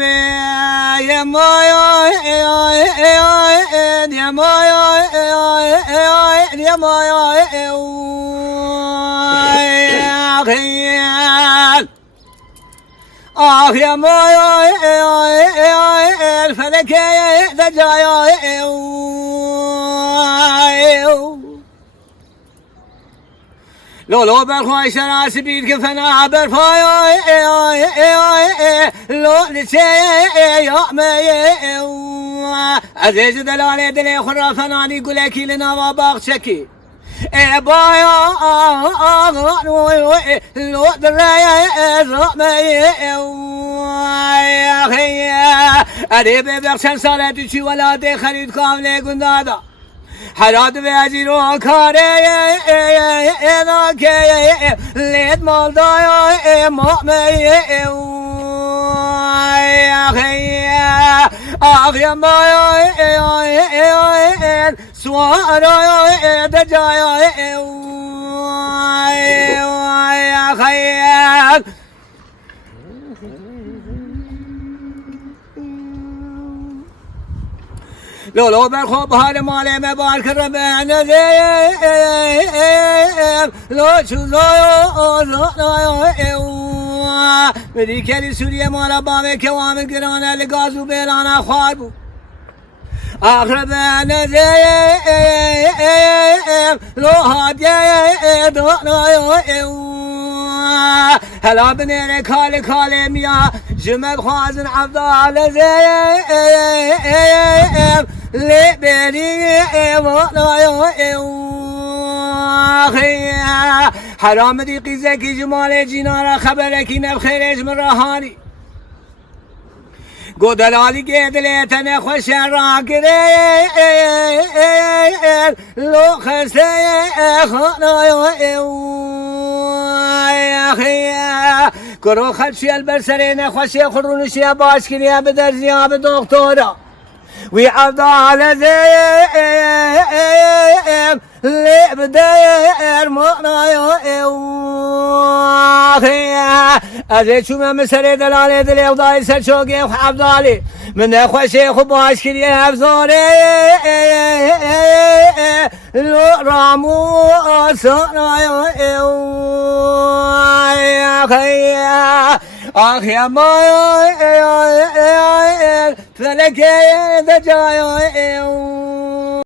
يا مايا يا مايا يا مايا يا مايا الفلك دجايا لو برخوای شراس بید که فنا برفای لو لسه یا می عزیز دلال دل خرا فنانی گله کی لنا باغ چکی ای بایا لو درای می اری به بخشن سالت چی ولاد خرید کامل گندادا حراد وزیرو کاره اینا که لید مالدای مامی آخی مای سوارای دجای لولو برخوب حال ماله مبارک ربنا لو چوزايو بدي كلي سوريا مالا بامي كوام گرانا لغازو بيلانا خواربو اقربنا لو هاديا دونايو هلا بنيري كالي كالي ميا جمد خوازن عبدال زيب لي بيري حرام دي قيزكي جمال جينارا خبركي نبخيرج من رهاني گو دلالی که دلتن خوش را گره لو خسته خانای کرو خدشی البرسره نخوشی خرونشی باش کنی بدر زیاب دکتورا وی عبدال زیم لبدر مانای از چوم مسر دلال دل خدای سر چوگی عبدالی من خوشی خوب باش کنی افزاره رامو سانای آخی مای فلک دجای